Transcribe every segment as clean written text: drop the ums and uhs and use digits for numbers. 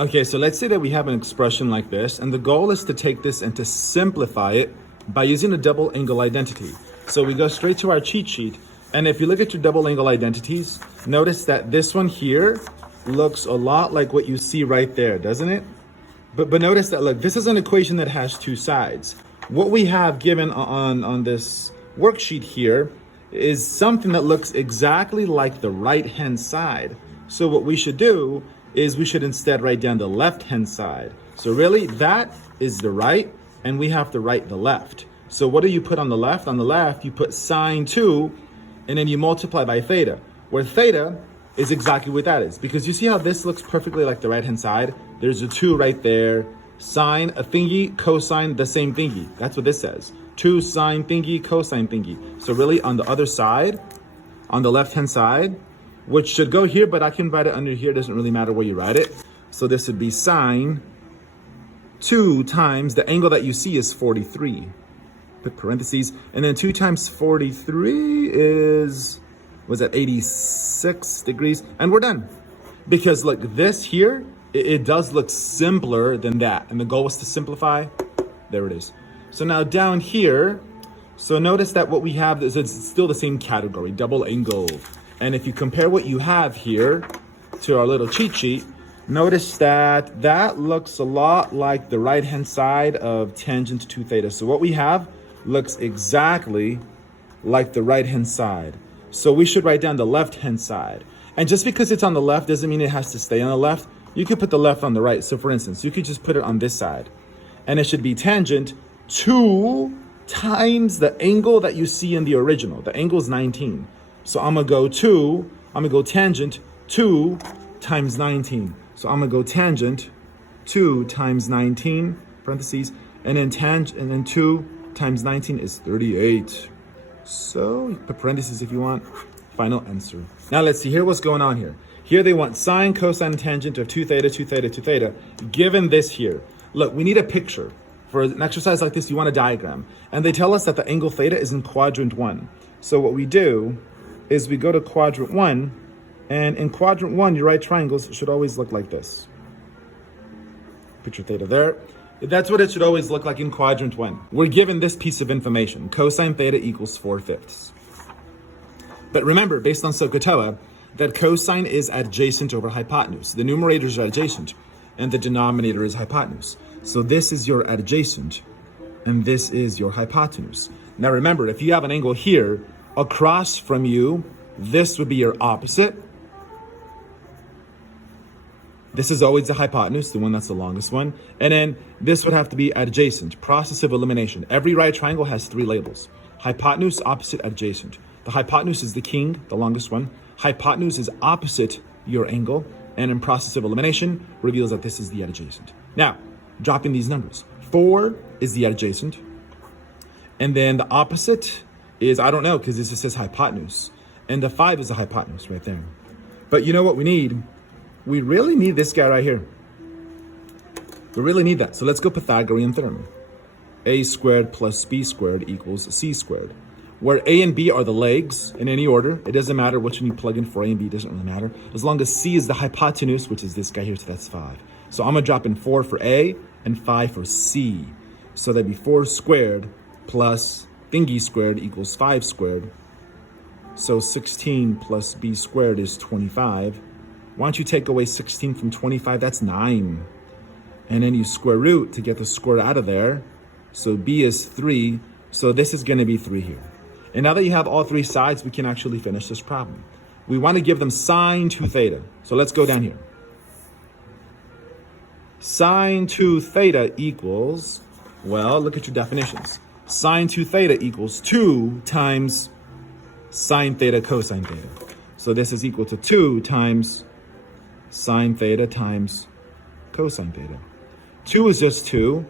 Okay, so let's say that we have an expression like this, and the goal is to take this and to simplify it by using a double angle identity. So we go straight to our cheat sheet, and if you look at your double angle identities, notice that this one here looks a lot like what you see right there, doesn't it? But notice that, look, this is an equation that has two sides. What we have given on this worksheet here is something that looks exactly like the right-hand side. So what we should do is we should instead write down the left-hand side. So really, that is the right, and we have to write the left. So what do you put on the left? On the left, you put sine 2, and then you multiply by theta, where theta is exactly what that is. Because you see how this looks perfectly like the right-hand side? There's a 2 right there. Sine a thingy, cosine the same thingy. That's what this says. 2 sine thingy, cosine thingy. So really, on the other side, on the left-hand side, which should go here, but I can write it under here. It doesn't really matter where you write it. So this would be sine 2 times, the angle that you see is 43. Put parentheses, and then 2 times 43 is, was that 86 degrees? And we're done. Because look, this here, it does look simpler than that. And the goal was to simplify. There it is. So now down here, so notice that what we have is it's still the same category, double angle. And if you compare what you have here to our little cheat sheet, notice that that looks a lot like the right-hand side of tangent 2 theta. So what we have looks exactly like the right-hand side. So we should write down the left-hand side. And just because it's on the left doesn't mean it has to stay on the left. You could put the left on the right. So for instance, you could just put it on this side. And it should be tangent 2 times the angle that you see in the original. The angle is 19. So I'm gonna go tangent 2 times 19. So I'm gonna go tangent 2 times 19, parentheses, and then 2 times 19 is 38. So put parentheses if you want. Final answer. Now let's see here what's going on here. Here they want sine, cosine, and tangent of 2 theta, 2 theta, 2 theta, given this here. Look, we need a picture. For an exercise like this, you want a diagram. And they tell us that the angle theta is in quadrant 1. So what we do is we go to quadrant 1, and in quadrant 1, your right triangles should always look like this. Picture theta there. That's what it should always look like in quadrant 1. We're given this piece of information. Cosine theta equals 4/5. But remember, based on SOHCAHTOA, that cosine is adjacent over hypotenuse. The numerators are adjacent, and the denominator is hypotenuse. So this is your adjacent, and this is your hypotenuse. Now remember, if you have an angle here, across from you, this would be your opposite. This is always the hypotenuse, the one that's the longest one. And then this would have to be adjacent, process of elimination. Every right triangle has 3 labels. Hypotenuse, opposite, adjacent. The hypotenuse is the king, the longest one. Hypotenuse is opposite your angle, and in process of elimination reveals that this is the adjacent. Now, dropping these numbers. 4 is the adjacent, and then the opposite is, I don't know, because this says hypotenuse, and the 5 is the hypotenuse right there. But you know what we need? We really need this guy right here. We really need that. So let's go Pythagorean theorem. A squared plus b squared equals c squared. Where a and b are the legs in any order. It doesn't matter which one you plug in for a and b, it doesn't really matter. As long as c is the hypotenuse, which is this guy here, so that's 5. So I'm gonna drop in 4 for a and 5 for c. So that'd be 4 squared plus thingy squared equals 5 squared. So 16 plus b squared is 25. Why don't you take away 16 from 25? That's 9. And then you square root to get the square out of there. So b is 3. So this is going to be 3 here. And now that you have all 3 sides, we can actually finish this problem. We want to give them sine 2 theta. So let's go down here. Sine 2 theta equals, well, look at your definitions. Sine 2 theta equals 2 times sine theta cosine theta. So this is equal to 2 times sine theta times cosine theta. 2 is just 2.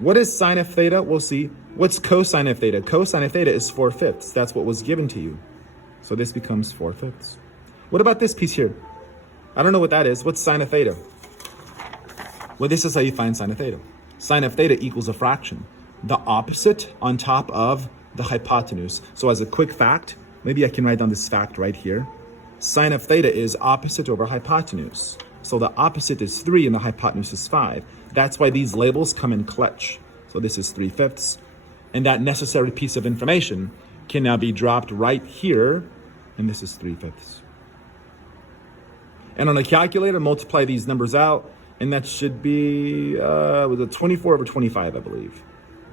What is sine of theta? We'll see. What's cosine of theta? Cosine of theta is 4/5. That's what was given to you. So this becomes 4/5. What about this piece here? I don't know what that is. What's sine of theta? Well, this is how you find sine of theta. Sine of theta equals a fraction. The opposite on top of the hypotenuse. So as a quick fact, maybe I can write down this fact right here. Sine of theta is opposite over hypotenuse. So the opposite is 3 and the hypotenuse is 5. That's why these labels come in clutch. So this is 3/5. And that necessary piece of information can now be dropped right here. And this is 3/5. And on a calculator, multiply these numbers out. And that should be with a 24 over 25, I believe.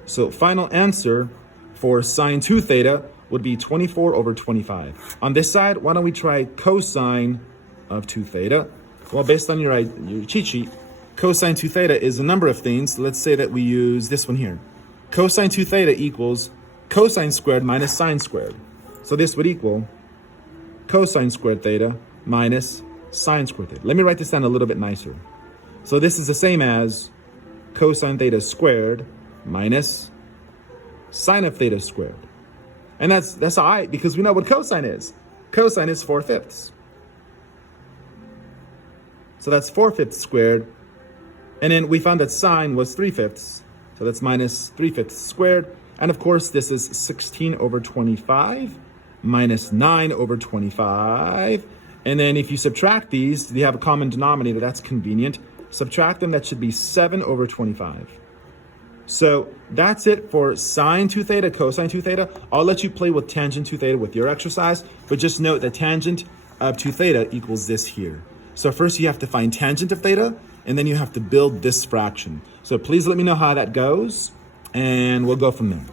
So final answer for sine 2 theta would be 24 over 25. On this side, why don't we try cosine of 2 theta? Well, based on your cheat sheet, cosine 2 theta is a number of things. Let's say that we use this one here. Cosine 2 theta equals cosine squared minus sine squared. So this would equal cosine squared theta minus sine squared theta. Let me write this down a little bit nicer. So this is the same as cosine theta squared minus sine of theta squared. And that's all right because we know what cosine is. Cosine is 4/5. So that's 4/5 squared. And then we found that sine was 3/5. So that's minus 3/5 squared. And of course, this is 16 over 25 minus 9 over 25. And then if you subtract these, you have a common denominator. That's convenient. Subtract them, that should be 7 over 25. So that's it for sine 2 theta, cosine 2 theta. I'll let you play with tangent 2 theta with your exercise, but just note that tangent of 2 theta equals this here. So first you have to find tangent of theta, and then you have to build this fraction. So please let me know how that goes, and we'll go from there.